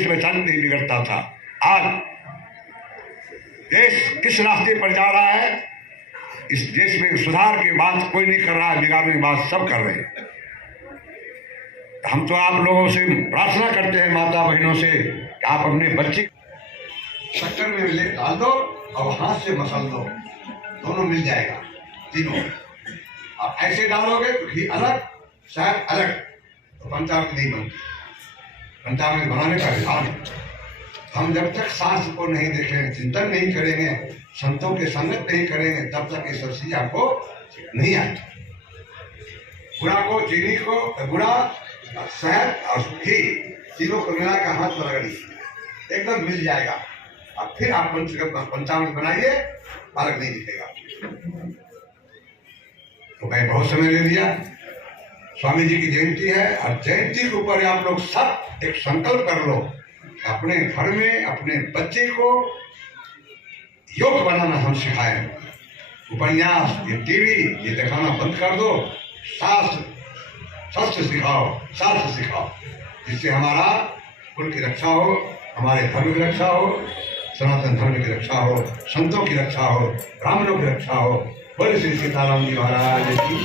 देश में चंद नहीं बिगड़ता था। आज देश किस रास्ते पर जा रहा है, इस देश में सुधार की बात कोई नहीं कर रहा है, बिगाड़ने की बात सब कर रहे हैं। हम तो आप लोगों से प्रार्थना करते हैं, माता बहनों से, कि आप अपने बच्चे शक्कर में ले डाल दो और हाथ से मसल दो, दोनों मिल जाएगा तीनों। और ऐसे डालोगे तो घी अलग शहद अलग, तो पंचामृत नहीं बनती। पंचामृत बनाने का विधान हम जब तक शास्त्र को नहीं देखेंगे, चिंतन नहीं करेंगे, संतों के संगत नहीं करेंगे, तब तक ये सब चीज आपको नहीं आती। गुड़ा को, चीनी को, गुड़ा, शहद और घी तीनों को मिला कर हाथ पर रगड़िए, एकदम मिल जाएगा। और फिर आप पंचामृत बनाइए, फर्क नहीं दिखेगा। तो मैं बहुत समय ले लिया। स्वामी जी की जयंती है और जयंती के ऊपर आप लोग सब एक संकल्प कर लो, अपने घर में अपने बच्चे को योग बनाना हम सिखाएं। उपन्यास, ये टीवी ये दिखाना बंद कर दो, शास्त्र सिखाओ, जिससे हमारा कुल की रक्षा हो, हमारे धर्म की रक्षा हो, सनातन धर्म की रक्षा हो, संतों की रक्षा हो, ब्राह्मणों की रक्षा हो। बोले श्री सीताराम जी महाराज की।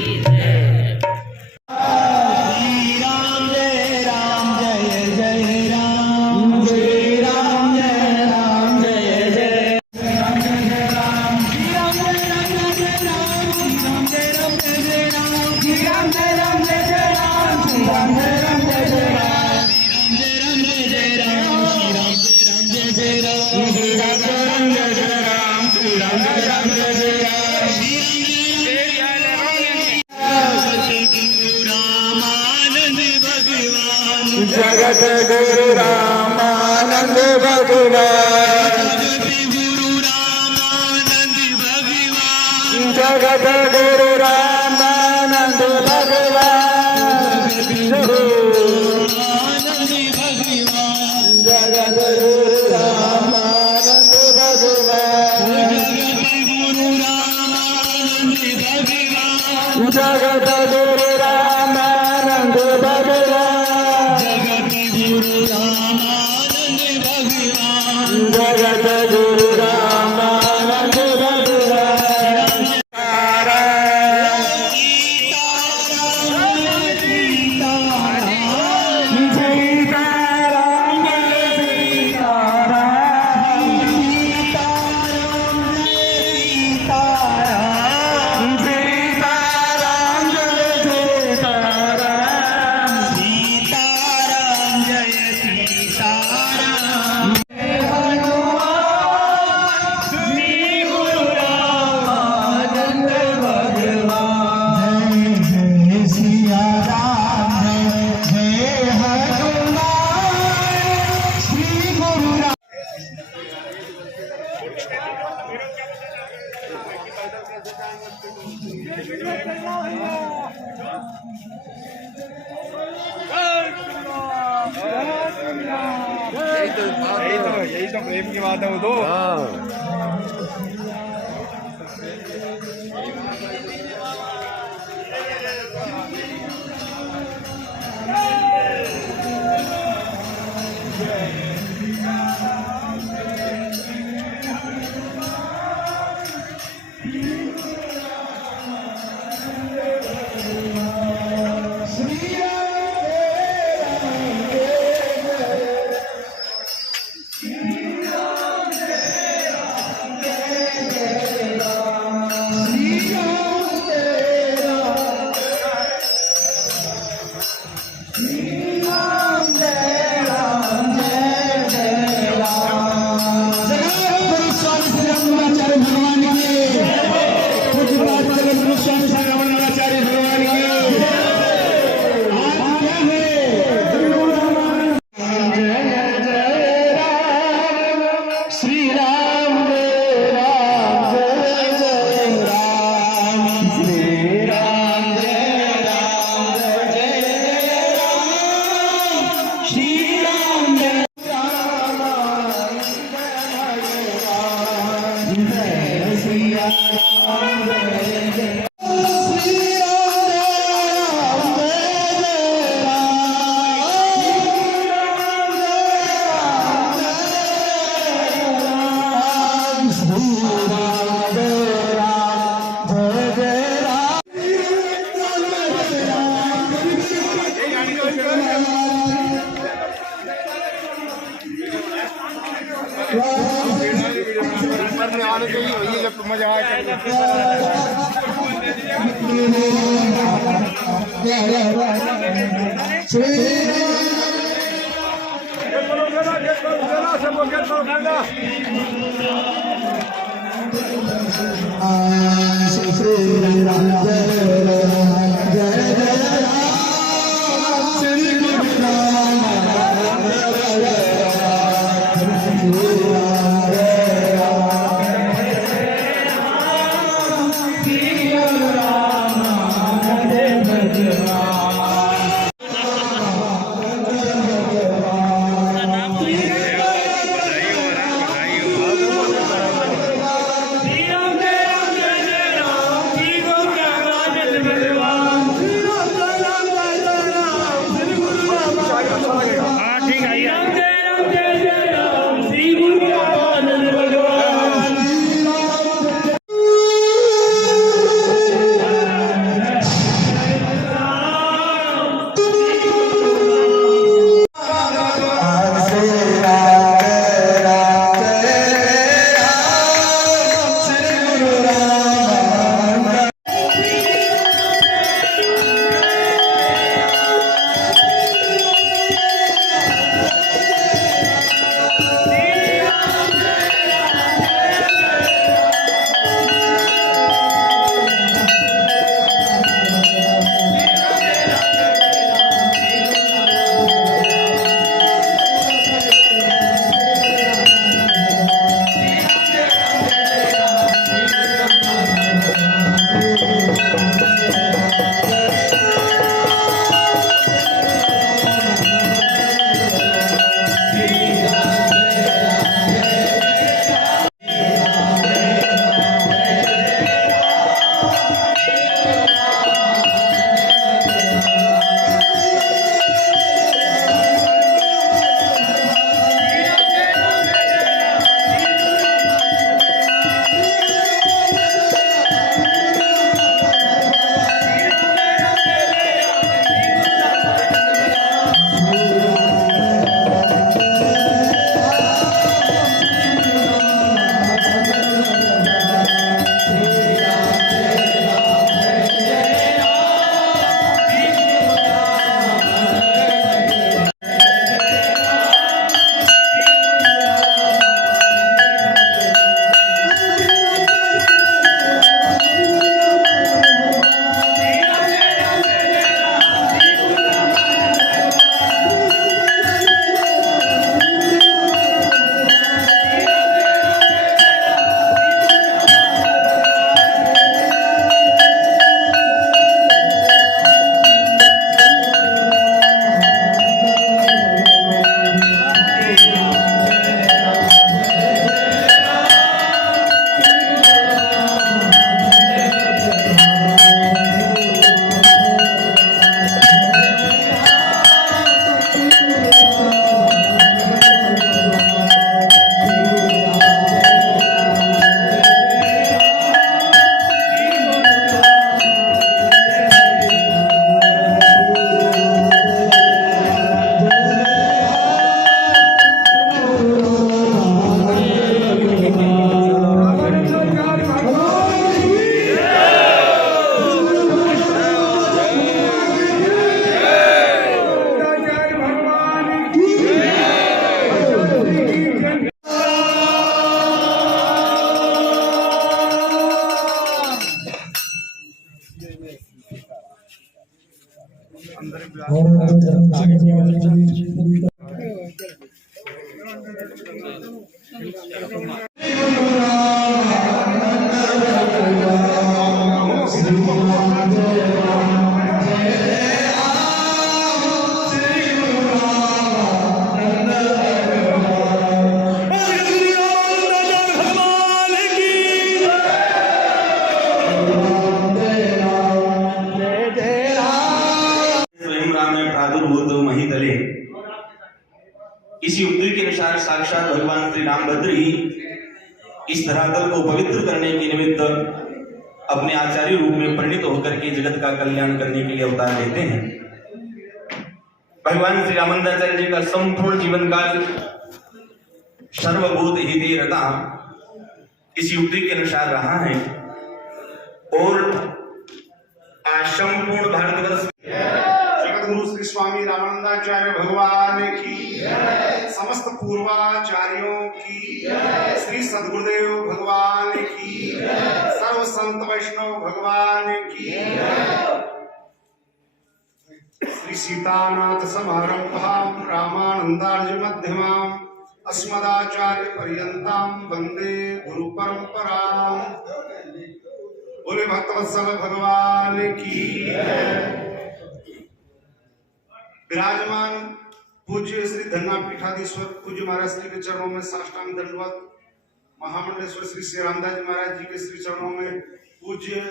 जगत गुरु रामानंद भगवान, जगत गुरु रामानंद भगवान, जगत गुरु रामानंद भगवान, जगत गुरु रामानंद भगवान, जगत गुरु रामानंद भगवान। यही तो प्रेम की बात है वो तो। जब मजा आए श्री राम जय जय इसी उक्ति के अनुसार साक्षात भगवान श्री रामभद्र ही इस धरातल को पवित्र करने के निमित्त अपने आचार्य रूप में परिणित होकर के जगत का कल्याण करने के लिए अवतार लेते हैं। भगवान श्री रामानंदाचार्य जी का संपूर्ण जीवन काल सर्वभूत हिते रता इस युक्ति के अनुसार रहा है और आज संपूर्ण भारतवर्ष जगतगुरु श्री स्वामी रामानंदाचार्य भगवान की, समस्त पूर्वाचार्यों की, श्री सद्गुरुदेव भगवान की, सर्व संत वैष्णव भगवान की, श्री सीतानाथ समारंभाम रामानंदार्य मध्यमाम अस्मदाचार्य पर्यंताम वंदे गुरु परंपराम। बोले भक्तवत्सल भगवान की। विराजमान पूज्य श्री धन्नापीठाधीश्वर पूज्य महाराज श्री के चरणों में साष्टांग दंडवत, महामंडलेश्वर श्री श्री रामदास जी महाराज जी के श्री चरणों में पूज्य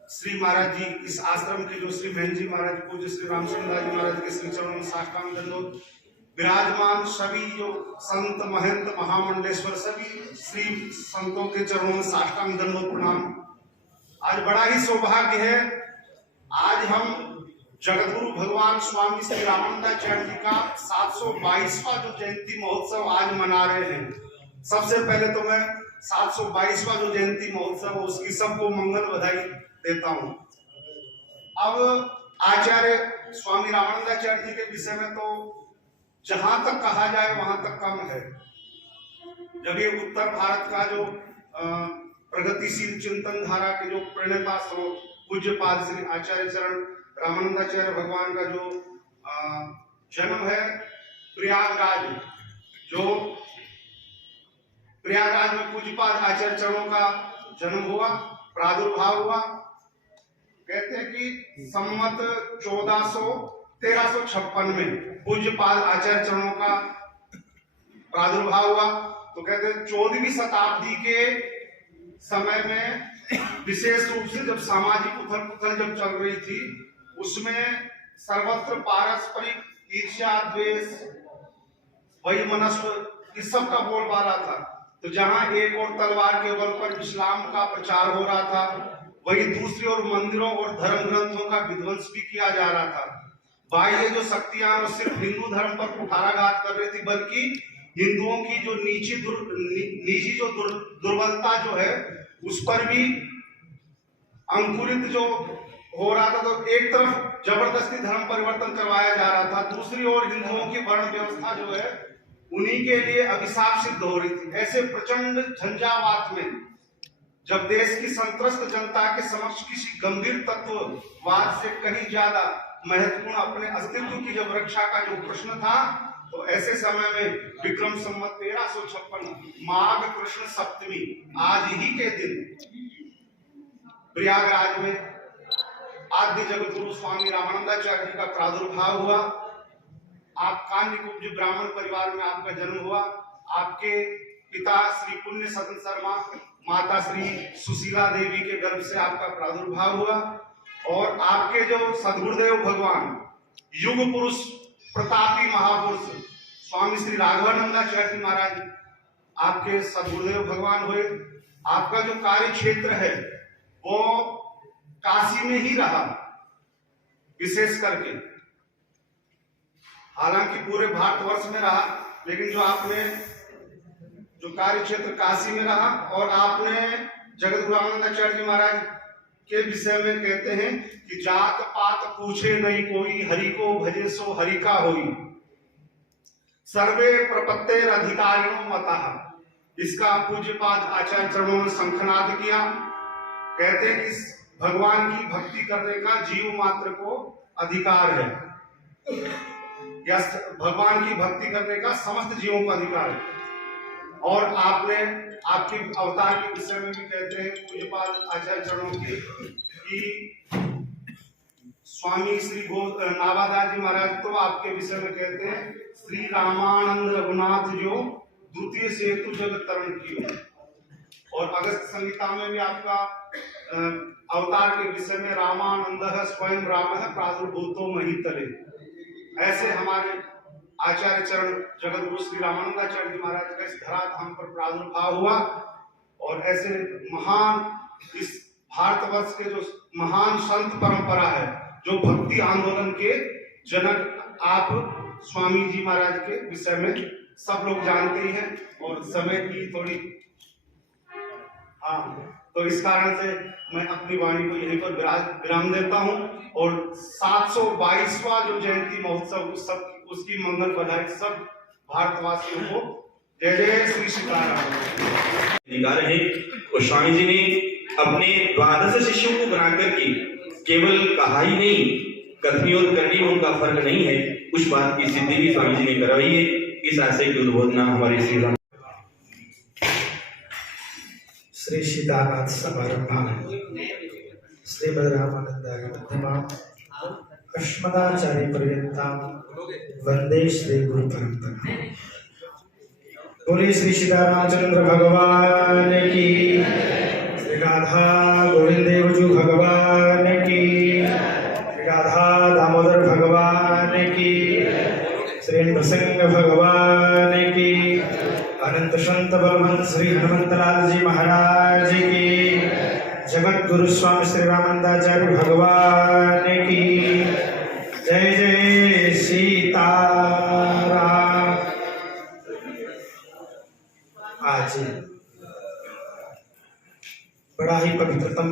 श्री महाराज जी, इस आश्रम के जो श्री महन जी महाराज पूज्य श्री रामचंद्र दास जी महाराज के श्री चरणों में साष्टांग दंडवत, विराजमान सभी जो संत महंत महामंडलेश्वर सभी श्री संतों के चरणों में साष्टांग दंडवत प्रणाम। आज बड़ा ही सौभाग्य है, आज हम जगतगुरु भगवान स्वामी श्री रामानंदाचार्य जी का 722वां जो जयंती महोत्सव आज मना रहे हैं। सबसे पहले तो मैं 722वां जो जयंती महोत्सव उसकी सबको मंगल बधाई देता हूं। अब आचार्य स्वामी रामानंदाचार्य जी के विषय में तो जहां तक कहा जाए वहां तक कम है। जब ये उत्तर भारत का जो प्रगतिशील चिंतन धारा के जो प्रणेता स्रोत पूज्यपाद श्री आचार्य चरण रामानंदाचार्य भगवान का जो जन्म है प्रयागराज, जो प्रयागराज में पूज्यपाद आचार्य चरणों का जन्म हुआ, प्रादुर्भाव हुआ। कहते हैं कि संमत 1356 में पूज्यपाद आचार्य चरणों का प्रादुर्भाव हुआ। तो कहते हैं 14वीं शताब्दी के समय में विशेष रूप से जब सामाजिक उथल पुथल जब चल रही थी, उसमें सर्वत्र पारस्परिक ईर्ष्या, द्वेष, वैमनस्य इस सब का बोलबाला था। तो जहां एक और तलवार के बल पर इस्लाम का प्रचार हो रहा था, वही दूसरी ओर मंदिरों और धर्म ग्रंथों का विध्वंस भी किया जा रहा था। बाह्य जो शक्तियां वो सिर्फ हिंदू धर्म पर कुठाराघात कर रही थी, बल्कि हिंदुओं की जो निजी जो दुर्बलता जो है उस पर भी अंकुरित जो हो रहा था। तो एक तरफ जबरदस्ती धर्म परिवर्तन करवाया जा रहा था, दूसरी ओर हिंदुओं की वर्ण व्यवस्था जो है उन्हीं के लिए अभिशाप सिद्ध हो रही थी। ऐसे प्रचंड झंझावात में जब देश की संत्रस्त जनता के समक्ष किसी गंभीर तत्ववाद से कहीं ज्यादा महत्वपूर्ण अपने अस्तित्व की जब रक्षा का जो प्रश्न था, तो ऐसे समय में विक्रम संवत 1356 माघ कृष्ण सप्तमी आज ही के दिन प्रयागराज में आद्य जगतगुरु स्वामी रामानंदाचार्य जी का प्रादुर्भाव हुआ। आप कान्य कुब्ज ब्राह्मण परिवार में आपका जन्म हुआ। आपके पिता श्री पुण्य सदन शर्मा, माता श्री सुशीला देवी के गर्भ से आपका प्रादुर्भाव हुआ। और आपके जो सद्गुरुदेव भगवान युग पुरुष प्रतापी महापुरुष स्वामी श्री राघवानंदाचार्य महाराज आपके सद्गुरुदेव भगवान हुए। आपका जो कार्य क्षेत्र है वो काशी में ही रहा विशेष करके, हालांकि पूरे भारतवर्ष में रहा, लेकिन जो आपने जो कार्य क्षेत्र काशी में रहा। और आपने जगतगुरु रामानंदाचार्य जी महाराज के विषय में कहते हैं कि जात पात पूछे नहीं कोई, हरि को भजे सो हरि का होई, सर्वे प्रपत्तेर अधिकारिणो मतः। इसका पूज्यपाद आचार्य चरणों ने शंखनाद किया। कहते हैं कि भगवान की भक्ति करने का जीव मात्र को अधिकार है, या भगवान की भक्ति करने का समस्त जीवों को अधिकार है। और आपने आपके अवतार के विषय में भी कहते हैं पूज्यपाद आचार्य चरणों की कि स्वामी श्री नावादास जी महाराज तो आपके विषय में कहते हैं श्री रामानंद रघुनाथ जो द्वितीय सेतु जगत तरण कियो। और अगस्त संहिता में भी आपका अवतार के विषय में रामानंद स्वयं राम प्रादुर्भूतो महितले। ऐसे हमारे आचार्य चरण जगतगुरु श्री रामानंदाचार्य जी महाराज का इस धराधाम पर प्रादुर्भाव हुआ। और ऐसे महान इस भारतवर्ष के जो महान संत परंपरा है, जो भक्ति आंदोलन के जनक आप स्वामी जी महाराज के विषय में सब लोग जानते ही हैं। और समय की थोड़ी हाँ, तो इस कारण से मैं अपनी वाणी को यहीं पर विराम देता हूँ और 722वां जो जयंती महोत्सव उसकी मंगल बधाई सब भारतवासियों को। जय जय श्री सीताराम। अधिकार है और स्वामी जी ने अपने 12 शिष्यों को बना करके केवल कहा ही नहीं, कथनी और करनी में उनका फर्क नहीं है, उस बात की सिद्धि भी स्वामी जी ने करवाई है। इस आशय की उद्बोधना हमारे श्री राम श्री सीतानाथ समारंभा श्रीमद रामानंदाय मध्यमाम अस्मदाचार्य पर्यंताम वंदे श्री गुरु परंपरा। बोले श्री सीतारामचंद्र भगवान की, श्री राधा गोविंद देवजू भगवान की, श्री राधा दामोदर भगवान की, श्री नृसिंह भगवान की, अनंत संत बलवंत श्री हनुमंतलाल जी महाराज की, जगत गुरु स्वामी श्री रामानंदाचार्य भगवान की। जय जय सीताराम। आज बड़ा ही पवित्रतम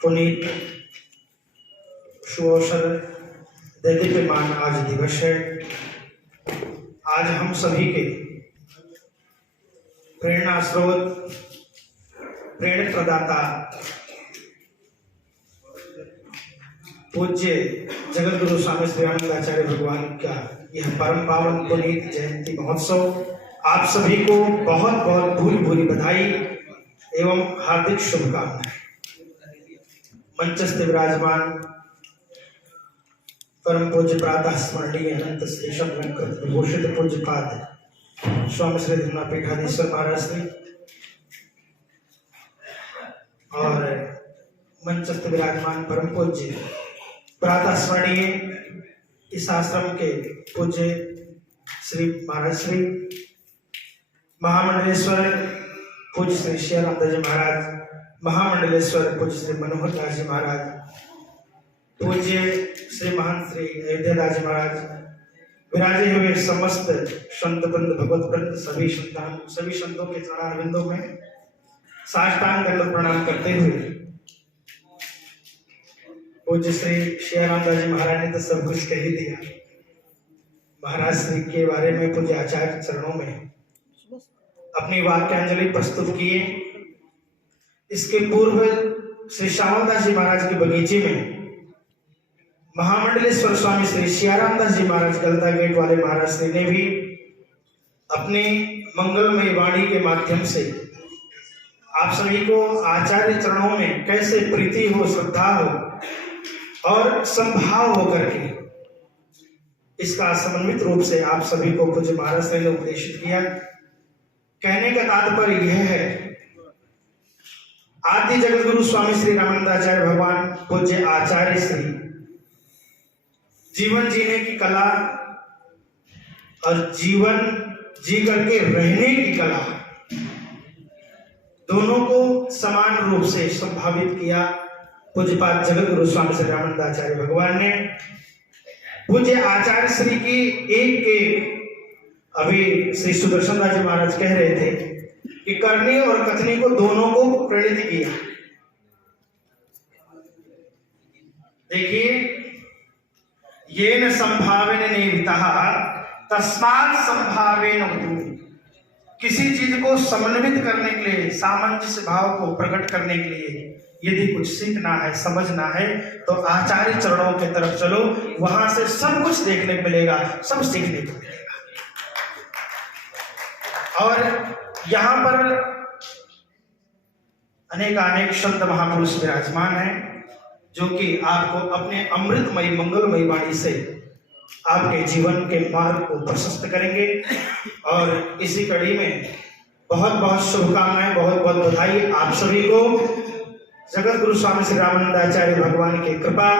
पुनीत सुअवसर दैदीप्यमान आज दिवस है। आज हम सभी के प्रेरणा स्रोत, प्रेरक प्रदाता पूज्य जगत गुरु स्वामी श्री रामानंदाचार्य भगवान का यह परम पावन पुनीत जयंती महोत्सव आप सभी को बहुत बहुत भूरी भूरी बधाई एवं हार्दिक शुभकामनाएं। मंचस्थ विराजमान परम पूज्य प्रातः स्मरणीय अनंत श्रेष्ठ अलंकृत विभूषित पूज्यपाद स्वामी श्री धर्मापीठाधीश्वर महाराज श्री और मंचस्थ विराजमान परम पूज्य प्रातः स्मरणीय इस आश्रम के पूज्य श्री महाराज श्री महामंडलेश्वर पूज्य श्री श्यामदास जी महाराज, महामंडलेश्वर पूज्य श्री मनोहर दास जी महाराज, पूज्य श्री महंत श्री अयोध्यादास जी महाराज, विराजे हुए समस्त संत वृंद भगवत वृंद सभी संतों के चरणारविंदों में साष्टांग दंड प्रणाम करते हुए पूज्य श्री श्यामदास जी महाराज ने तो सब कुछ कह ही दिया। महाराज श्री के बारे में पूज्य आचार्य चरणों में अपनी वाक्यांजलि प्रस्तुत किए। इसके पूर्व श्री श्यामदास जी महाराज के बगीचे में महामंडलेश्वर स्वामी श्री सियारामदास जी महाराज गलता गेट वाले महाराज श्री ने भी अपने मंगलमय वाणी के माध्यम से आप सभी को आचार्य चरणों में कैसे प्रीति हो, श्रद्धा हो और संभाव हो करके इसका समन्वित रूप से आप सभी को पूज्य महाराज श्री ने उपदेशित किया। कहने का तात्पर्य यह है, आदि जगत गुरु स्वामी श्री रामानंदाचार्य भगवान पूज्य आचार्य श्री जीवन जीने की कला और जीवन जी करके रहने की कला दोनों को समान रूप से संभावित किया। पूज्यपाद जगत गुरु स्वामी श्री रामानंदाचार्य भगवान ने पूज्य आचार्य श्री की एक अभी श्री सुदर्शन दास जी महाराज कह रहे थे कि करनी और कथनी को दोनों को प्रेरित किया। देखिए, ये न संभावेन निवितः तस्मात् संभावेन उतु। किसी चीज को समन्वित करने के लिए, सामंजस्य भाव को प्रकट करने के लिए यदि कुछ सीखना है, समझना है तो आचार्य चरणों के तरफ चलो, वहां से सब कुछ देखने को मिलेगा, सब सीखने को मिलेगा। और यहाँ पर अनेक संत महापुरुष विराजमान हैं जो कि आपको अपने अमृतमयी मंगलमयी वाणी से आपके जीवन के मार्ग को प्रशस्त करेंगे। और इसी कड़ी में बहुत बहुत शुभकामनाएं, बहुत बहुत बधाई आप सभी को। जगत गुरु स्वामी श्री रामानंदाचार्य भगवान की कृपा,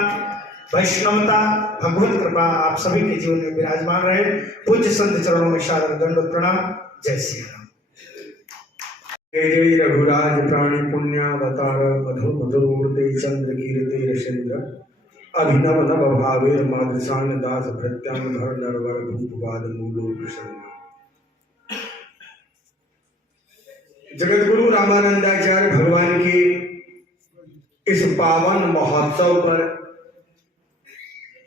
वैष्णवता, भगवत कृपा आप सभी के जीवन में विराजमान रहे। पूज्य संत चरणों में सादर दंड प्रणाम। जय श्री राम। जय जय रघुराज प्राणी पुण्यावतार मधुर मधुरमूर्ते चंद्र कीर्ते रसेंद्र अभिनव नव भावे मादृशान दास भृत्याम धर नरवर भूपवाद मूलो प्रसन्न। जगतगुरु रामानंदाचार्य भगवान के इस पावन महोत्सव पर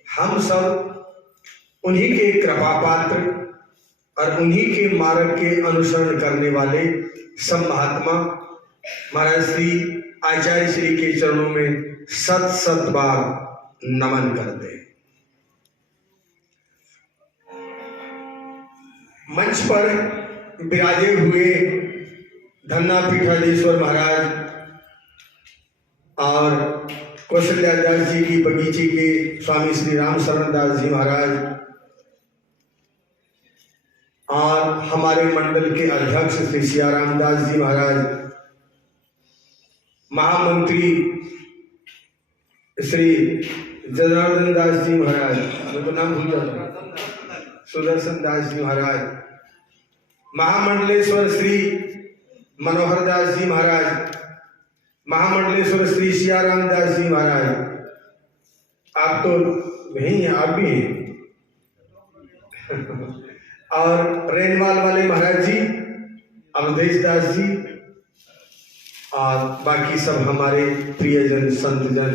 हम सब उन्हीं के कृपा पात्र और उन्हीं के मार्ग के अनुसरण करने वाले सब महात्मा महाराज श्री आचार्य श्री के चरणों में सत सत बार नमन करते हैं। मंच पर विराजे हुए धन्ना पीठाधीश्वर महाराज और कौशल्या दास जी की बगीचे के स्वामी श्री राम शरण दास जी महाराज और हमारे मंडल के अध्यक्ष श्री सियाराम दास जी महाराज, महामंत्री श्री जनार्दन दास जी महाराज, उनको नाम भूल जाता, सुदर्शन दास जी महाराज, महामंडलेश्वर श्री मनोहर दास जी महाराज, महामंडलेश्वर श्री सियाराम दास जी महाराज, आप तो नहीं, आप भी हैं और रेनवाल वाले महाराज जी, अवधेश दास जी और बाकी सब हमारे प्रियजन संतजन,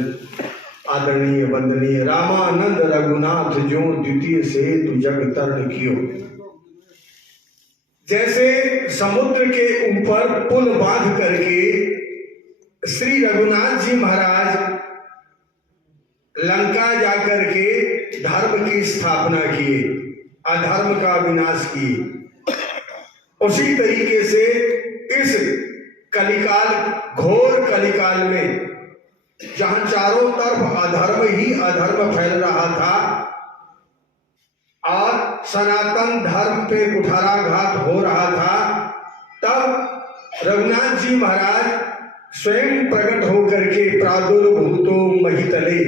आदरणीय वंदनीय रामानंद रघुनाथ जो द्वितीय से तु जग तरण कियो। जैसे समुद्र के ऊपर पुल बांध करके श्री रघुनाथ जी महाराज लंका जाकर के धर्म की स्थापना किए, अधर्म का विनाश किए, उसी तरीके से इस कलिकाल, घोर कलिकाल में जहां चारों तरफ अधर्म ही अधर्म फैल रहा था और सनातन धर्म पे कुठाराघात हो रहा था, तब रघुनाथ जी महाराज स्वयं प्रकट होकर के प्रादुर्भूतो महितले,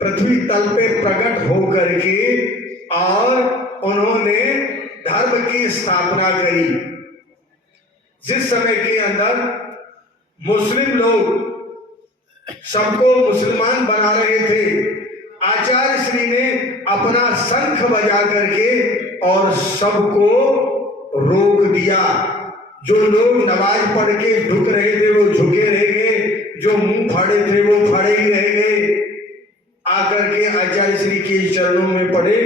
पृथ्वी तल पे प्रकट होकर के और उन्होंने धर्म की स्थापना करी। जिस समय के अंदर मुस्लिम लोग सबको मुसलमान बना रहे थे, आचार्य श्री ने अपना शंख बजा करके और सबको रोक दिया। जो लोग नमाज पढ़ के झुक रहे थे वो झुके रह गए, जो मुंह फाड़े थे वो फाड़े ही रह गए। आकर के आचार्य श्री के चरणों में पड़े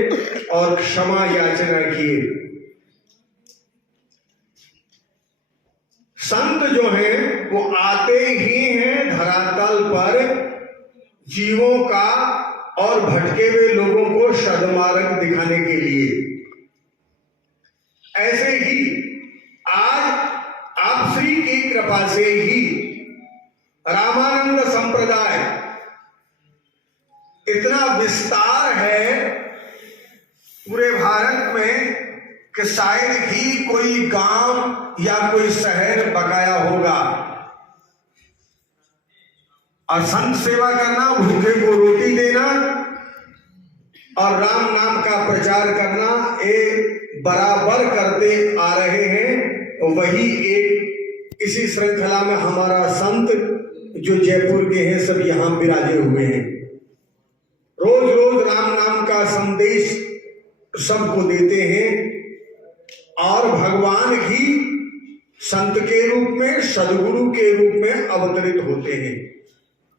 और क्षमा याचना किए। संत जो हैं वो आते ही हैं धरातल पर जीवों का और भटके हुए लोगों को सद्मार्ग दिखाने के लिए। ऐसे ही आज आप श्री की कृपा से ही रामानंद संप्रदाय इतना विस्तार है पूरे भारत में कि शायद ही कोई गांव या कोई शहर बकाया होगा। और संत सेवा करना, भूखे को रोटी देना और राम नाम का प्रचार करना ये बराबर करते आ रहे हैं। वही एक इसी श्रृंखला में हमारा संत जो जयपुर के हैं सब यहाँ विराजे हुए हैं, रोज रोज राम नाम का संदेश सबको देते हैं और भगवान ही संत के रूप में, सदगुरु के रूप में अवतरित होते हैं।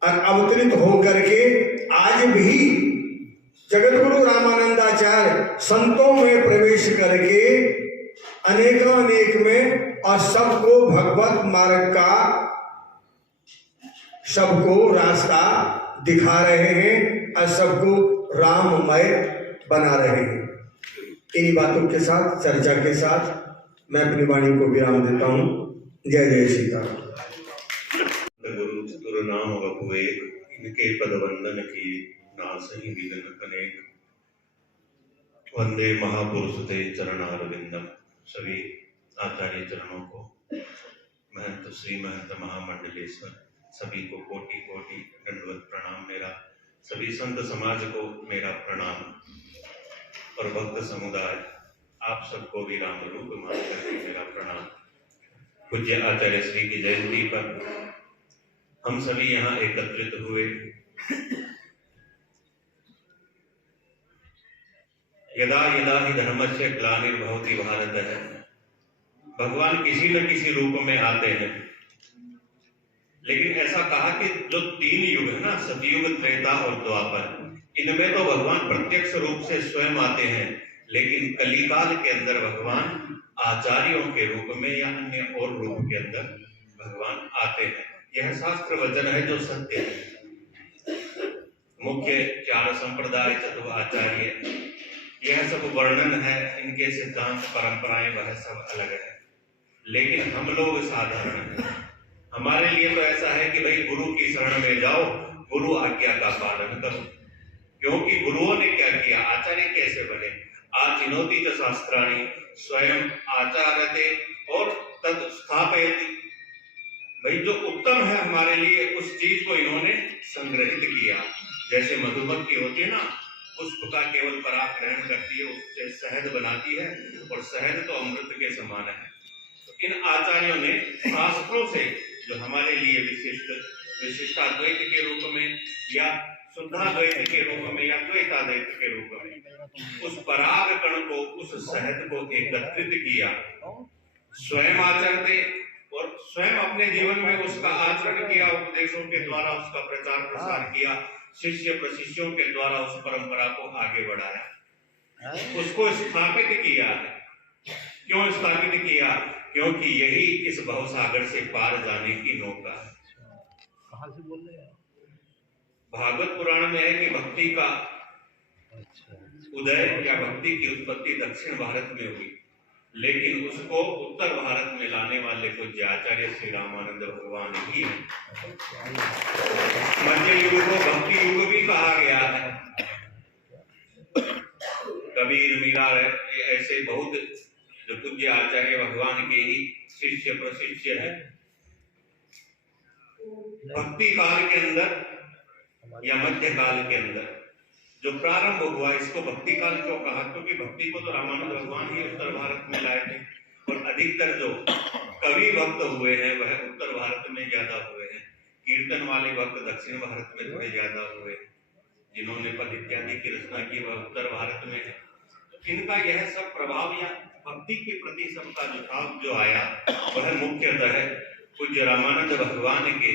और अवतरित होकर के आज भी जगतगुरु रामानंदाचार्य संतों में प्रवेश करके अनेक में और सबको भगवत मार्ग का, सबको रास्ता दिखा रहे हैं और सबको राममय बना रहे हैं। इन्हीं बातों के साथ, चर्चा के साथ मैं अपनी वाणी को विराम देता हूँ। जय जय सीताराम। गुरु चतुर नाम वपु एक, इनके पद वंदन किए नासहि विघ्न अनेक। वंदे महापुरुष ते चरणारविंदम। सभी आचार्य चरणों को, महंत श्री महंत महामंडलेश्वर सभी को कोटि कोटि दंडवत प्रणाम मेरा। सभी संत समाज को मेरा प्रणाम और भक्त समुदाय आप सबको भी राम रूप मान करके मेरा प्रणाम। पूज्य आचार्य श्री की जयंती पर हम सभी यहाँ एकत्रित हुए। यदा यदा हि धर्मस्य ग्लानिर्भवति भारतः भगवान किसी न किसी रूप में आते हैं, लेकिन ऐसा कहा कि जो 3 युग है ना, सतयुग, त्रेता और द्वापर, इनमें तो भगवान प्रत्यक्ष रूप से स्वयं आते हैं, लेकिन कलिकाल के अंदर भगवान आचार्यों के रूप में या अन्य और रूप के अंदर भगवान आते हैं। यह शास्त्र वचन है जो सत्य है। मुख्य 4 संप्रदाय, चतुर्थ आचार्य, यह सब वर्णन है, इनके सिद्धांत परंपराएं वह सब अलग है, लेकिन हम लोग साधारण हैं। हमारे लिए तो ऐसा है कि भाई गुरु की शरण में जाओ, गुरु आज्ञा का पालन करो, क्योंकि गुरुओं ने क्या किया, आचार्य कैसे बने, आचिनोति च शास्त्राणि स्वयं आचार्यते और तद स्थापयति। भाई जो उत्तम है हमारे लिए, उस चीज को इन्होंने संग्रहित किया। जैसे मधुमक्खी होती है ना, पुष्प का केवल पराग ग्रहण करती है, उससे शहद बनाती है, और शहद तो अमृत के समान है। तो इन आचार्यों ने शास्त्रों से जो हमारे लिए विशिष्टाद्वैत के रूप में या शुद्धाद्वैत के रूप में या द्वैताद्वैत के रूप में उस पराग कण को, उस शहद को एकत्रित किया, स्वयं आचरते और स्वयं अपने जीवन में उसका आचरण किया, उपदेशों के द्वारा उसका प्रचार प्रसार किया, शिष्य प्रशिष्यों के द्वारा उस परंपरा को आगे बढ़ाया, उसको स्थापित किया। क्यों स्थापित किया? क्योंकि यही इस भवसागर से पार जाने की नौका है। कहां से बोल रहे हैं? भागवत पुराण में है कि भक्ति का उदय या भक्ति की उत्पत्ति दक्षिण भारत में हुई, लेकिन उसको उत्तर भारत में लाने वाले पूज्य आचार्य श्री रामानंद भगवान ही हैं। मध्य युग को भक्ति युग भी कहा गया है। कबीर, मीरा, ऐसे बहुत जो पूज्य आचार्य भगवान के ही शिष्य प्रशिष्य है। भक्ति काल के अंदर या मध्य काल के अंदर जो प्रारंभ हुआ, इसको भक्ति काल क्यों कहा? क्योंकि भक्ति को तो रामानंद भगवान ही उत्तर भारत में लाए थे, और अधिकतर जो कवि भक्त हुए हैं वह उत्तर भारत में ज्यादा हुए हैं। कीर्तन वाले भक्त दक्षिण भारत में थोड़े ज्यादा हुए हैं। जिन्होंने पद इत्यादि की रचना की वह उत्तर भारत में है। तो इनका यह सब प्रभाव या भक्ति के प्रति सबका झुकाव जो आया वह मुख्यतः पूज्य रामानंद भगवान के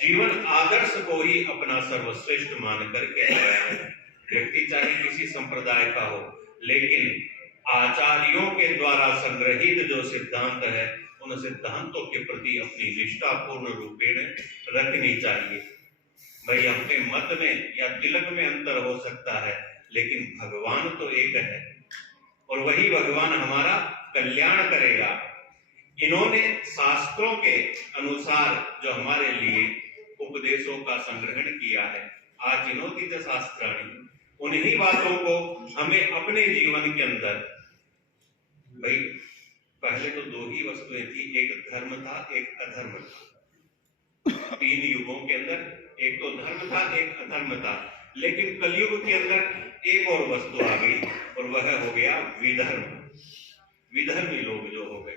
जीवन आदर्श को ही अपना सर्वश्रेष्ठ मान करके आया है। व्यक्ति चाहे किसी संप्रदाय का हो, लेकिन आचार्यों के द्वारा संग्रहित जो सिद्धांत है, उन सिद्धांतों के प्रति अपनी निष्ठा पूर्ण रूपेण रखनी चाहिए। भाई अपने मत में या तिलक में अंतर हो सकता है, लेकिन भगवान तो एक है, और वही भगवान हमारा कल्याण करेगा। इन्होंने शास्त्रों के अनुसार जो हमारे लिए उपदेशों का संग्रहण किया है, आचिनोति च शास्त्राणि, उन्हीं बातों को हमें अपने जीवन के अंदर, भाई पहले तो 2 ही वस्तुएं थी, एक धर्म था, एक अधर्म था। 3 युगों के अंदर एक तो धर्म था, एक अधर्म था, लेकिन कलयुग के अंदर एक और वस्तु आ गई, और वह हो गया विधर्म। विधर्मी लोग जो हो गए,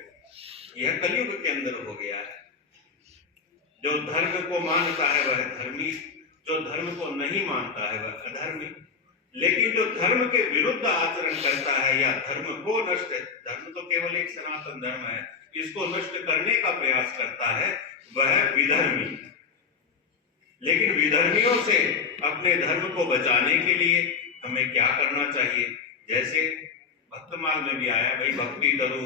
यह कलयुग के अंदर हो गया है। जो धर्म को मानता है वह धर्मी, जो धर्म को नहीं मानता है वह अधर्मी। लेकिन जो धर्म के विरुद्ध आचरण करता है या धर्म को नष्ट, धर्म तो केवल एक सनातन धर्म है, इसको नष्ट करने का प्रयास करता है, वह विधर्मी। लेकिन विधर्मियों से अपने धर्म को बचाने के लिए हमें क्या करना चाहिए? जैसे भक्तमाल में भी आया, भाई भक्ति तरु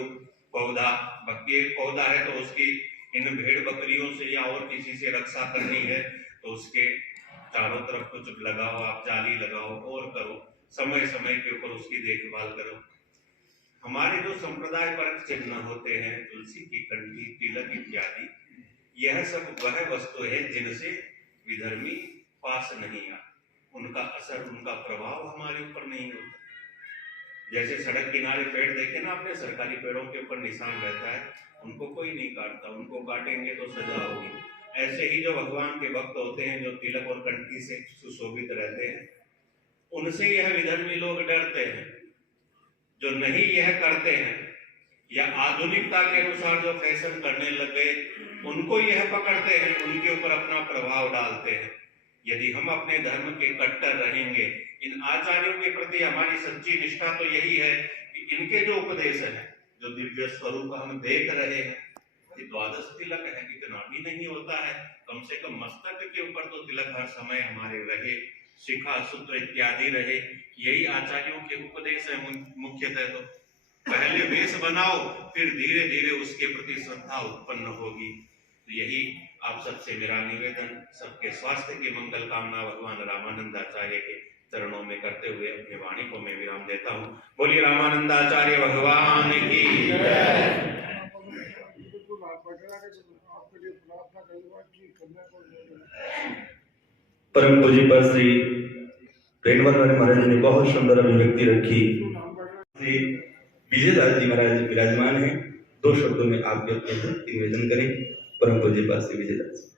पौधा, भक्ति एक पौधा है, तो उसकी इन भेड़ बकरियों से या और किसी से रक्षा करनी है तो उसके चारों तरफ कुछ लगाओ, आप जाली लगाओ और करो, समय समय के ऊपर उसकी देखभाल करो। हमारे जो संप्रदाय पर चिन्ह होते हैं, तुलसी की कंठी, तिलक इत्यादि, यह सब वह वस्तु है जिनसे विधर्मी पास नहीं आ, उनका असर, उनका प्रभाव हमारे ऊपर नहीं होता। जैसे सड़क किनारे पेड़ देखे ना आपने, सरकारी पेड़ों के ऊपर निशान रहता है, उनको कोई नहीं काटता, उनको काटेंगे तो सजा होगी। ऐसे ही जो भगवान के भक्त होते हैं, जो तिलक और कंठी से सुशोभित रहते हैं, उनसे यह विधर्मी लोग डरते हैं। जो नहीं यह करते हैं या आधुनिकता के अनुसार जो फैशन करने लग गए, उनको यह पकड़ते हैं, उनके ऊपर अपना प्रभाव डालते हैं। यदि हम अपने धर्म के कट्टर रहेंगे, इन आचार्यों के प्रति हमारी सच्ची निष्ठा तो यही है कि इनके जो उपदेश है जो दिव्य स्वरूप हम देख रहे हैं, ये द्वादश तिलक है, इतना भी नहीं होता है। कम से कम मस्तक के ऊपर तो तिलक हर समय हमारे रहे, शिखा सूत्र इत्यादि रहे। यही आचार्यों के उपदेश है मुख्यतः। तो पहले वेश बनाओ, फिर धीरे धीरे उसके प्रति श्रद्धा उत्पन्न होगी। तो यही आप सबसे मेरा निवेदन, सबके स्वास्थ्य की मंगल कामना भगवान रामानंदाचार्य के चरणों में करते हुए अपनी वाणी को मैं विराम देता हूँ। बोलिए रामानंदाचार्य भगवान की जय। परम पूज्य पर श्री प्रेमवंत महाराज जी ने बहुत सुंदर अभिव्यक्ति रखी। श्री विजयदास जी महाराज विराजमान हैं, 2 शब्दों में आप अपने निवेदन करें। परम पूज्य पर श्री विजयदास।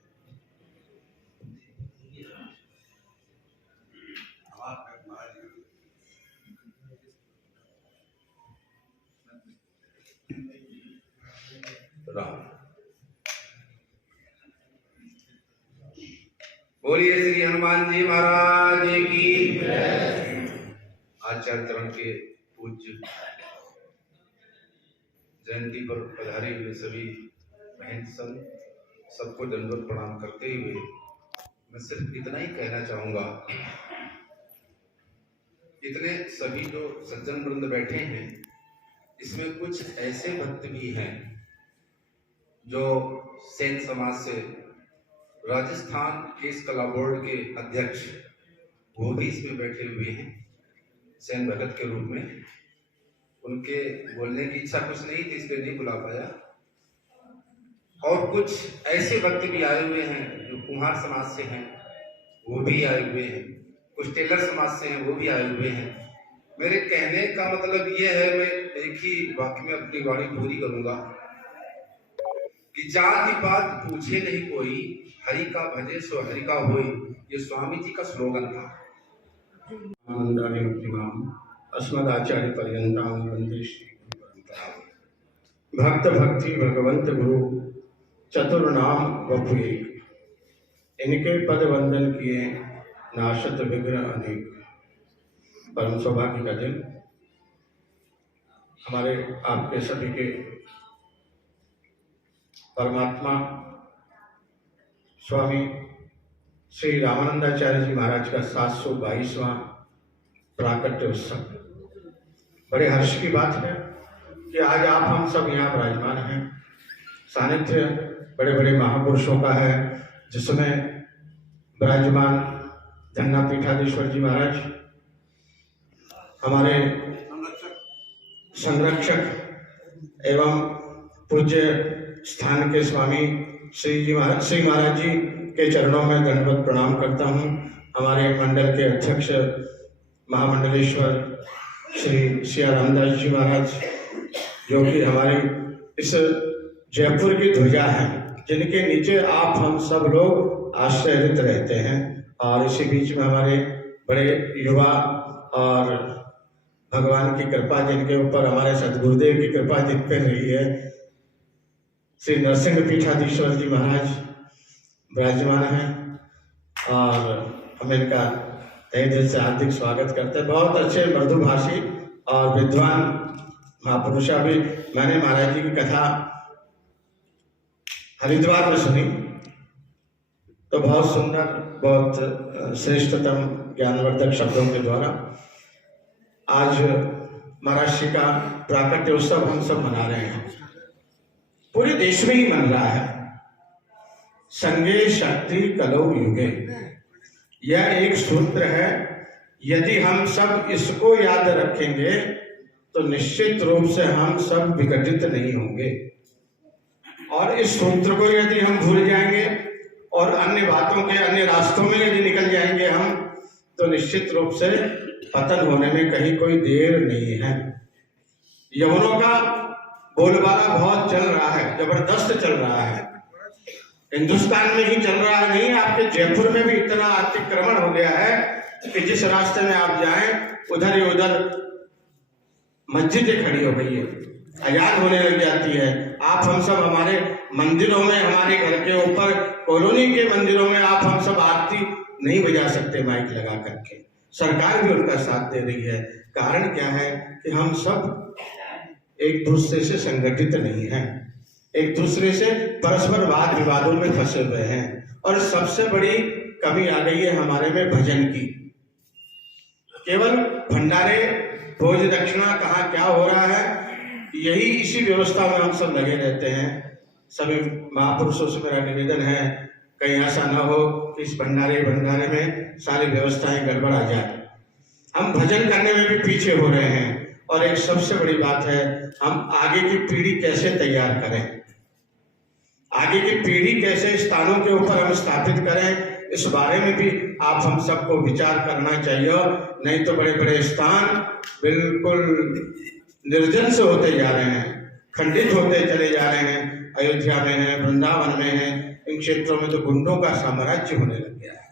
बोलिए श्री हनुमान जी महाराज की आचार्य चरण के पूज्य जयंती पर पधारे हुए सभी महंत संघ सबको दंडवत प्रणाम करते हुए मैं सिर्फ इतना ही कहना चाहूंगा। इतने सभी जो सज्जन वृंद बैठे हैं, इसमें कुछ ऐसे भक्त भी हैं जो सेन समाज से, राजस्थान केस कला बोर्ड के अध्यक्ष, वो भी इसमें बैठे हुए हैं सेन भगत के रूप में। उनके बोलने की इच्छा कुछ नहीं थी, इसलिए नहीं बुला पाया। और कुछ ऐसे व्यक्ति भी आए हुए हैं जो कुम्हार समाज से हैं, वो भी आए हुए हैं। कुछ टेलर समाज से हैं, वो भी आए हुए हैं। मेरे कहने का मतलब ये है, मैं एक ही वाक्य में अपनी वाणी पूरी करूंगा कि जाति पात पूछे नहीं कोई, हरि का भजे सो हरि का होई। ये स्वामी जी का स्लोगन था। अस्मदाचार्य पर्यंतां वंदे श्री गुरु परंपराम्। भक्त भक्ति भगवंत गुरु चतुर्नाम वपु एक, इनके पद वंदन किए नाशत विग्रह अनेक। परम सौभाग्य का दिन हमारे आपके सभी के परमात्मा स्वामी श्री रामानंदाचार्य जी महाराज का 722वां प्राकट्य उत्सव। बड़े हर्ष की बात है कि आज आप हम सब यहाँ विराजमान हैं। सानिध्य बड़े बड़े महापुरुषों का है, जिसमें विराजमान धन्ना पीठाधीश्वर जी महाराज, हमारे संरक्षक एवं पूज्य स्थान के स्वामी श्री महाराज जी के चरणों में दंडवत प्रणाम करता हूँ। हमारे मंडल के अध्यक्ष महामंडलेश्वर श्री सिया रामदास जी महाराज, जो कि हमारी इस जयपुर की ध्वजा है, जिनके नीचे आप हम सब लोग आश्रयरत रहते हैं। और इसी बीच में हमारे बड़े युवा और भगवान की कृपा जिनके ऊपर, हमारे सदगुरुदेव की कृपा जिन पर रही है, श्री नरसिंह पीठाधीश्वर जी महाराज विराजमान हैं और हम इनका तहे दिल से हार्दिक स्वागत करते हैं। बहुत अच्छे मृदुभाषी और विद्वान महापुरुषा भी। मैंने महाराज जी की कथा हरिद्वार में सुनी तो बहुत सुंदर, बहुत श्रेष्ठतम ज्ञानवर्धक शब्दों के द्वारा आज महाराज जी का प्राकट्य उत्सव हम सब मना रहे हैं। पूरे देश में ही मन रहा है। संगे शक्ति कलौ युगे, यह एक सूत्र है। यदि हम सब इसको याद रखेंगे तो निश्चित रूप से हम सब विघटित नहीं होंगे। और इस सूत्र को यदि हम भूल जाएंगे और अन्य बातों के, अन्य रास्तों में यदि निकल जाएंगे हम, तो निश्चित रूप से पतन होने में कहीं कोई देर नहीं है। यवनों का बोलबाला बहुत चल रहा है, जबरदस्त चल रहा है। हिंदुस्तान में ही चल रहा है, नहीं, आपके जयपुर में भी इतना अतिक्रमण हो गया है कि जिस रास्ते में आप जाएं उधर ही उधर मस्जिदें खड़ी हो गई है, अजान होने लग जाती है। आप हम सब हमारे मंदिरों में, हमारे घर के ऊपर कॉलोनी के मंदिरों में आप हम सब आरती नहीं बजा सकते माइक लगा करके। सरकार भी उनका साथ दे रही है। कारण क्या है कि हम सब एक दूसरे से संगठित नहीं हैं, एक दूसरे से परस्पर वाद विवादों में फंसे हुए हैं। और सबसे बड़ी कमी आ गई है हमारे में भजन की। केवल भंडारे भोज दक्षिणा कहाँ क्या हो रहा है, यही इसी व्यवस्था में हम सब लगे रहते हैं। सभी महापुरुषों से मेरा निवेदन है, कहीं ऐसा न हो कि इस भंडारे में सारी व्यवस्थाएं गड़बड़ आ जाए। हम भजन करने में भी पीछे हो रहे हैं। और एक सबसे बड़ी बात है, हम आगे की पीढ़ी कैसे तैयार करें, आगे की पीढ़ी कैसे स्थानों के ऊपर हम स्थापित करें, इस बारे में भी आप हम सबको विचार करना चाहिए। नहीं तो बड़े बड़े स्थान बिल्कुल निर्जन से होते जा रहे हैं, खंडित होते चले जा रहे हैं। अयोध्या में है, वृंदावन में है, इन क्षेत्रों में तो गुंडों का साम्राज्य होने लग गया है।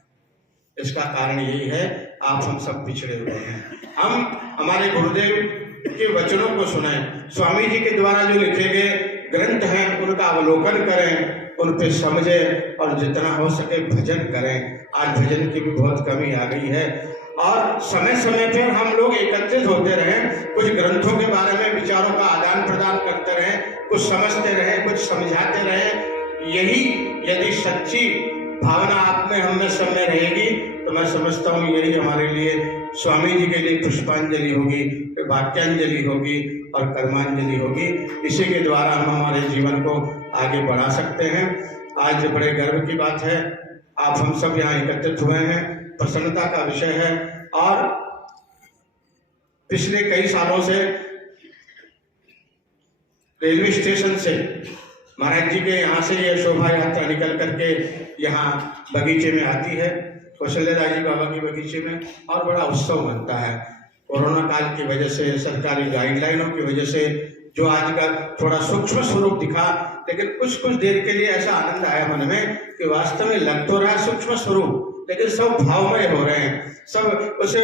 इसका कारण यही है, आप हम सब पिछड़े हुए हैं। हम हमारे गुरुदेव के वचनों को सुनें, स्वामी जी के द्वारा जो लिखे गए ग्रंथ हैं उनका अवलोकन करें, उन पे समझें और जितना हो सके भजन करें। आज भजन की भी बहुत कमी आ गई है। और समय समय पर हम लोग एकत्रित होते रहें, कुछ ग्रंथों के बारे में विचारों का आदान प्रदान करते रहें, कुछ समझते रहें, कुछ समझाते रहें। यही यदि सच्ची भावना आप में, हम में, सब में रहेगी तो मैं समझता हूँ यही हमारे लिए, स्वामी जी के लिए पुष्पांजलि होगी, फिर वाक्यांजलि होगी और कर्मांजलि होगी। इसी के द्वारा हम हमारे जीवन को आगे बढ़ा सकते हैं। आज बड़े गर्व की बात है, आप हम सब यहाँ एकत्रित हुए हैं, प्रसन्नता का विषय है। और पिछले कई सालों से रेलवे स्टेशन से महाराज जी के यहाँ से यह शोभा यात्रा निकल करके यहाँ बगीचे में आती है, कौशल्यदास जी बाबा के बगीचे में, और बड़ा उत्सव बनता है। कोरोना काल की वजह से, सरकारी गाइडलाइनों की वजह से जो आज का थोड़ा सूक्ष्म स्वरूप दिखा, लेकिन कुछ कुछ देर के लिए ऐसा आनंद आया मन में कि वास्तव में लग तो रहा है सूक्ष्म स्वरूप, लेकिन सब भावमय हो रहे हैं। सब उस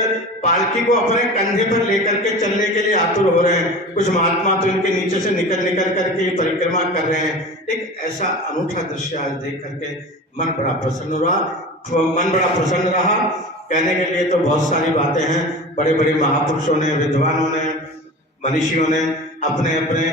पालकी को अपने कंधे पर लेकर के चलने के लिए आतुर हो रहे हैं। कुछ महात्मा तो इनके नीचे से निकल करके परिक्रमा कर रहे हैं। एक ऐसा अनूठा दृश्य आज देख करके मन बड़ा प्रसन्न रहा। कहने के लिए तो बहुत सारी बातें हैं। बड़े बड़े महापुरुषों ने, विद्वानों ने, मनीषियों ने अपने अपने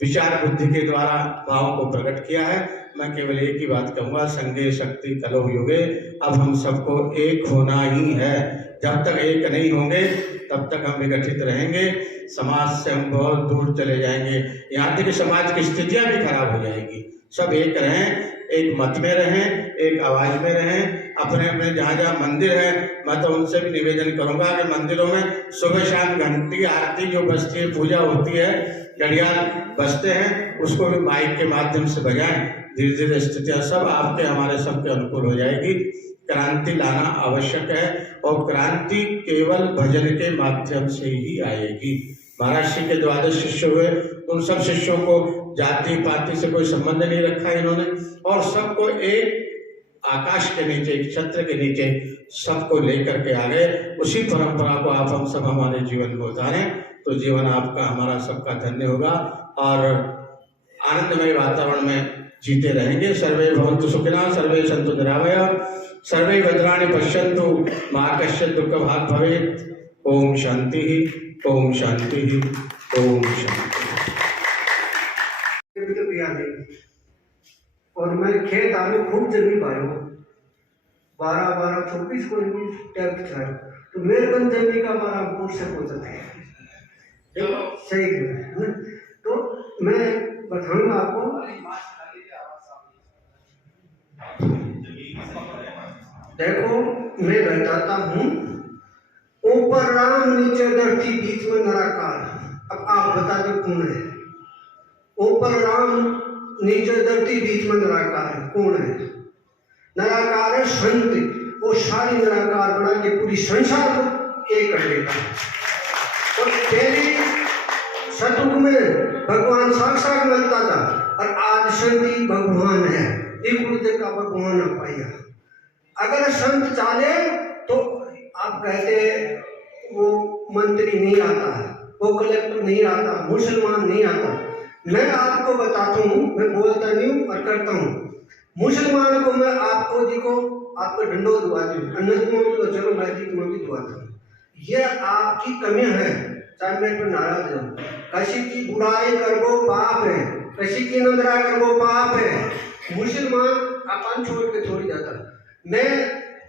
विचार बुद्धि के द्वारा भाव को प्रकट किया है। मैं केवल एक ही बात कहूँगा, संगे शक्ति कलौ युगे। अब हम सबको एक होना ही है। जब तक एक नहीं होंगे तब तक हम विघटित रहेंगे, समाज से हम बहुत दूर चले जाएंगे। यहाँ तक कि समाज की स्थितियाँ भी खराब हो जाएगी। सब एक रहें, एक मत में रहें, एक आवाज में रहें। अपने अपने जहाँ जहाँ मंदिर है, मैं तो उनसे भी निवेदन करूँगा कि मंदिरों में सुबह शाम घंटी आरती जो बजती है, पूजा होती है, घड़ियाल बजते हैं, उसको भी माइक के माध्यम से बजाएं। धीरे धीरे स्थितियाँ सब आपके हमारे सबके अनुकूल हो जाएगी। क्रांति लाना आवश्यक है और क्रांति केवल भजन के माध्यम से ही आएगी। महाराज श्री के 12 शिष्य हुए, उन सब शिष्यों को जाति पाति से कोई संबंध नहीं रखा इन्होंने, और सबको एक आकाश के नीचे, एक छत्र के नीचे सबको लेकर के आ गए। उसी परंपरा को आप हम सब हमारे जीवन में उतारें तो जीवन आपका, हमारा सबका धन्य होगा और आनंदमय वातावरण में जीते रहेंगे। सर्वे भवन्तु सुखिनः, सर्वे सन्तु निरामयाः, सर्वे भद्राणि पश्यन्तु, मा कश्चित् दुःखभाग् भवेत्। ओम शांति, ओम शांति, ओम शांति। और मैं खेत आलू खूब जमी पायो 12 24 को टैक्स था, तो मेरे बन जमी का 12 कोट से पहुंचता है। सही है। तो मैं बताऊंगा आपको, देखो मैं बताता हूँ, ऊपर राम नीचे धरती बीच में निराकार। अब आप बता दो कौन है? ऊपर राम नीचे धरती बीच में निराकार है, कौन है? निराकार है संत। वो सारी निराकार बना के पूरी संसार को एक कर देता है। और पहले सतयुग में भगवान साक्षात मिलता था और आज संत भगवान है। एक गुरुदेव का भगवान आ पाया। अगर संत चाले तो आप कहते वो मंत्री नहीं आता है, वो कलेक्टर नहीं आता, मुसलमान नहीं आता। मैं आपको बताता हूँ, मैं बोलता नहीं हूँ और करता हूँ। मुसलमान को मैं आपको जी को आपको डंडो दुआती हूँ, अन्नत में तो चलो मैं जी को भी दुआता हूँ। ये आपकी कमियां है, चाहे मेरे पर नाराज हो। कशी की बुराई करबो पाप है, कशी की निंदा करबो पाप है। मुसलमान अपन छोड़ के थोड़ी जाता। मैं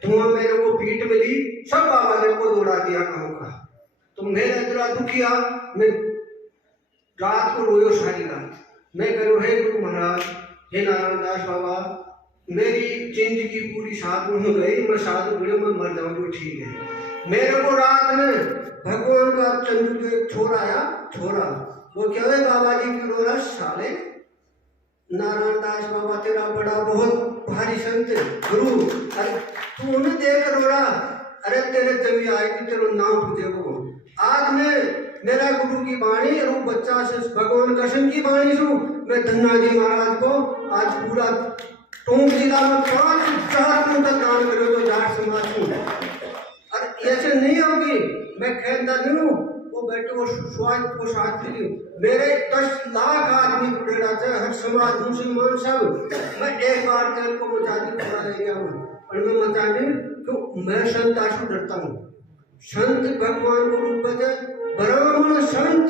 धुआं मेरे को पीठ मिली, सब बाबा ने को दौड़ा दिया कहूँ का। तो मेरा इतना दुखिया, मैं रात को रोयो सारी रात। मैं करो हे गुरु महाराज, हे नारायण दास बाबा, मेरी जिंदगी पूरी साथ में हो गई, मैं साथ में मर जाऊं तो ठीक है। मेरे को रात में भगवान का चंद्र के छोरा आया, छोरा वो क्या है बाबा जी की रोरा साले नारायण दास बाबा तेरा बड़ा बहुत भारी संत गुरु, अरे तू उन्हें देख रोरा, अरे तेरे जमी आएगी तेरा नाम पूछे वो। आज मैं मेरा गुरु की वाणी रूप बच्चा से भगवान कृष्ण की वाणी सु मैं धन्ना जी महाराज को आज पूरा टोंक जिला में 5,000 तक दान करो तो जाट समाज को। और ऐसे नहीं होगी, मैं कहता नहीं हूँ वो बैठे वो स्वास्थ्य को शास्त्री मेरे 10 लाख आदमी जुड़ेगा चाहे हर समाज मुसलमान सब। मैं एक बार तेल को मचा दी पूरा एरिया में, और मैं मचाने क्यों मैं संत आशु डरता हूँ। संत भगवान को रूप में ब्राह्मण संत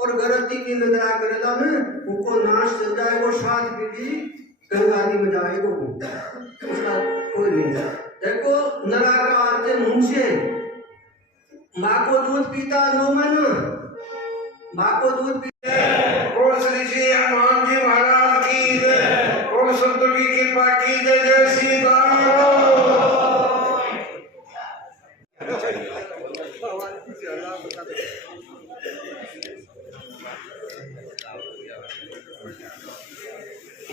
और गलती की निंदा करेगा ना उनको नाश चल जाए, वो साथ विधि गंगानी में जाएगा उसका कोई नहीं। देखो नराकार के मुंह से माँ को दूध पीता नो मन, माँ को दूध पीता। बोल श्री श्री हनुमान जी महाराज की जय, बोल संतों की कृपा की जय, जय श्री राम।